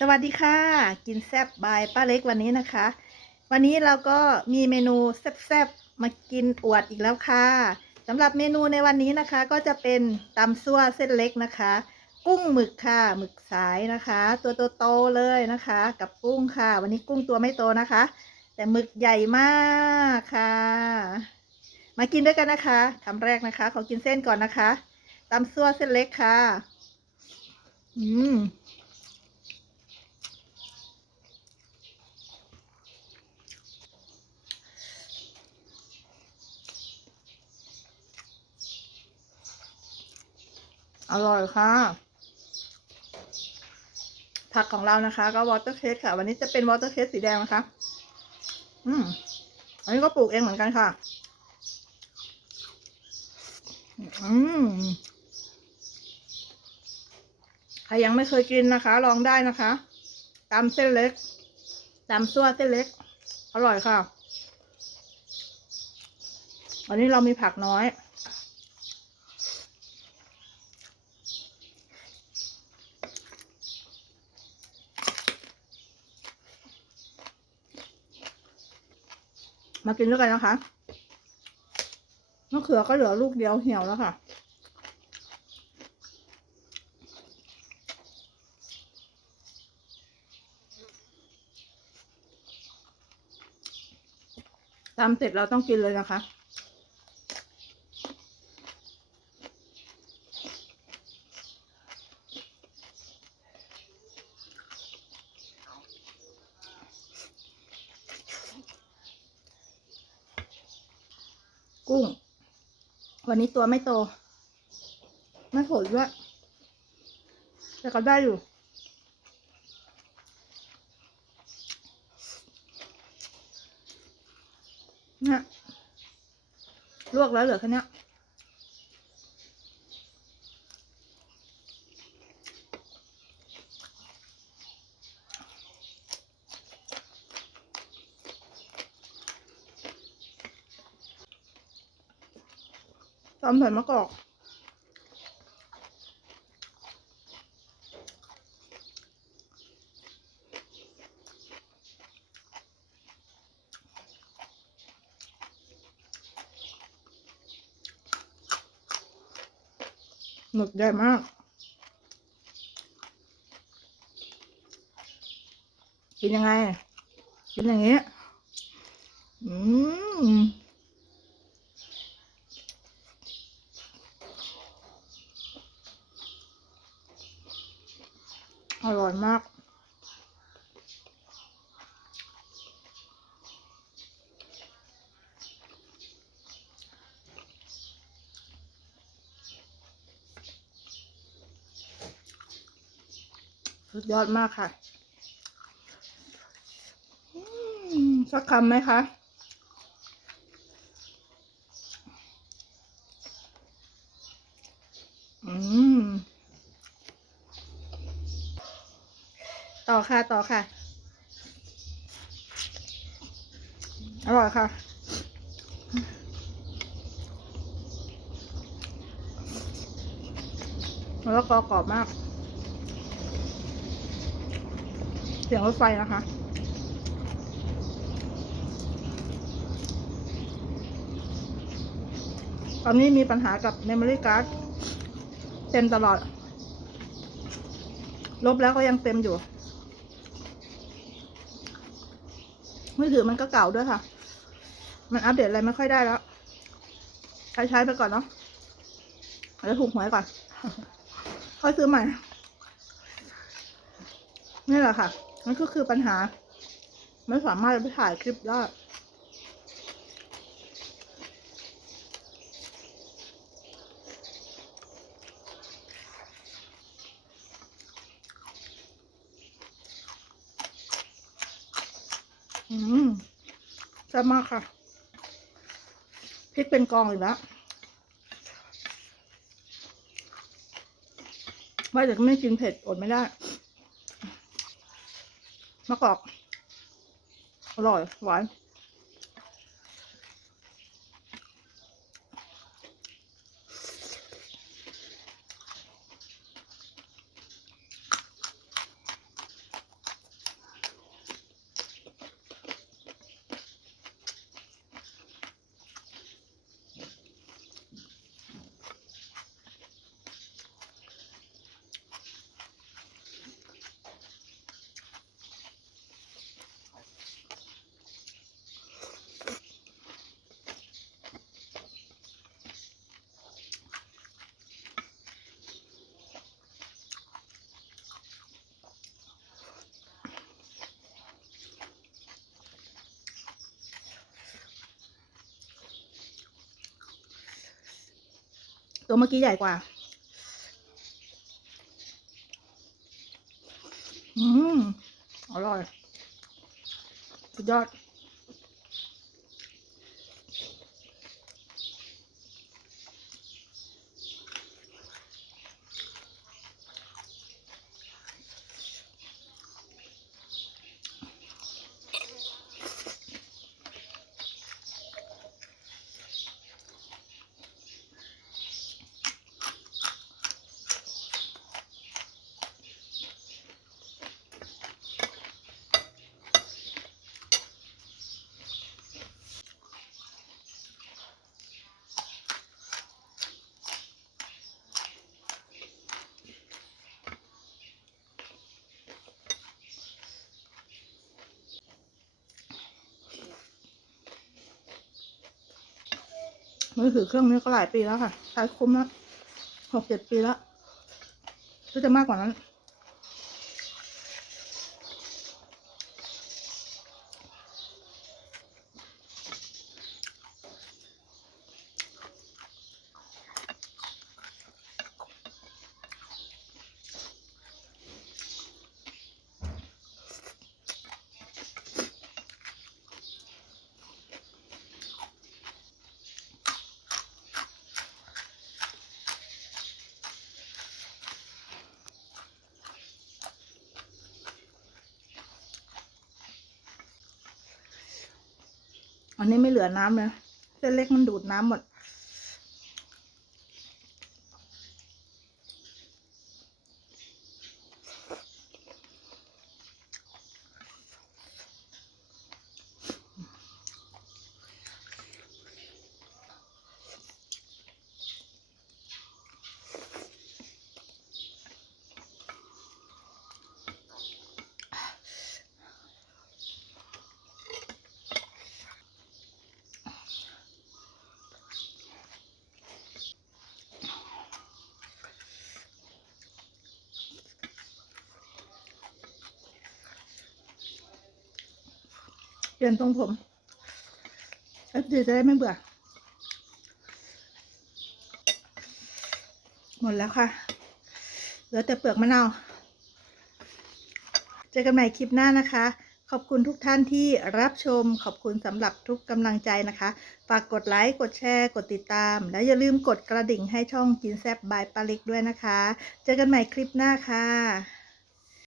สวัสดีค่ะ กินแซบบายป้าเล็กวันนี้นะคะ วันนี้เราก็มีเมนูแซบๆมากินอวดอีกแล้วค่ะสำหรับเมนูในวันนี้นะคะ ก็จะเป็นตำซั่วเส้นเล็กนะคะ กุ้งหมึกค่ะหมึกสายนะคะ ตัวโตๆเลยนะคะ กับกุ้งค่ะ วันนี้กุ้งตัวไม่โตนะคะ แต่หมึกใหญ่มากค่ะ มากินด้วยกันนะคะคำแรกนะคะขอกินเส้นก่อนนะคะตำซั่วเส้นเล็กค่ะ อืม ร่อยค่ะ ผักของเรานะคะ ก็วอเตอร์เคสค่ะ วันนี้จะเป็นวอเตอร์เคสสีแดงนะคะ อืม อันนี้ก็ปลูกเองเหมือนกันค่ะ อืม ใครยังไม่เคยกินนะคะ ลองได้นะคะตำเส้นเล็กตำซั่วเส้นเล็ก อร่อยค่ะ วันนี้เรามีผักน้อย มากินด้วยกันนะคะมะเขือก็เหลือลูกเดียวเหี่ยวแล้วค่ะทำเสร็จเราต้องกินเลยนะคะ กุ้ง วันนี้ตัวไม่โต ไม่โหดด้วยแต่ก็ได้อยู่เนี่ยลวกแล้วเหลือแค่เนี้ ตำใส่มะกอกหมึกใหญ่มาก กินยังไง กินอย่างเงี้ย อืม อร่อยมาก สุดยอดมากค่ะ สักคำไหมคะ อืม ต่ อค่ะต่อค่ะ อร่อยค่ะ แล้วก็กรอบมาก เสียงรถไฟนะคะตอนนี้มีปัญหากับ Memory Card เต็มตลอด ลบแล้วก็ยังเต็มอยู่ มือถือมันก็เก่าด้วยค่ะ มันอัปเดตอะไรไม่ค่อยได้แล้ว ใช้ใช้ไปก่อนเนาะอาจจะถูกหวยก่อน ค่อยซื้อใหม่ นี่แหละค่ะนั่นก็คือปัญหา ไม่สามารถไปถ่ายคลิปได้ อืมแซ่บมากค่ะพริกเป็นกองอีกแล้วว่าแต่ไม่กินเผ็ดอดไม่ได้มะกอกอร่อยหวาน ตัวเมื่อกี้ใหญ่กว่า อืม อร่อย สุดยอด มือถือเครื่องนี้ก็หลายปีแล้วค่ะ ใช้คุ้มแล้วหกเจ็ดปีแล้วก็จะมากกว่านั้น อันนี้ไม่เหลือน้ำเลยเส้นเล็กมันดูดน้ำหมด ลี่ยนทรงผมเอฟดีจะได้ไม่เบื่อ หมดแล้วค่ะเหลือแต่เปลือกมะนาวเจอกันใหม่คลิปหน้านะคะ ขอบคุณทุกท่านที่รับชมขอบคุณสำหรับทุกกำลังใจนะคะ ฝากกดไลค์ กดแชร์ กดติดตาม และอย่าลืมกดกระดิ่งให้ช่องกินแซบบายปาลิกด้วยนะคะ เจอกันใหม่คลิปหน้าค่ะ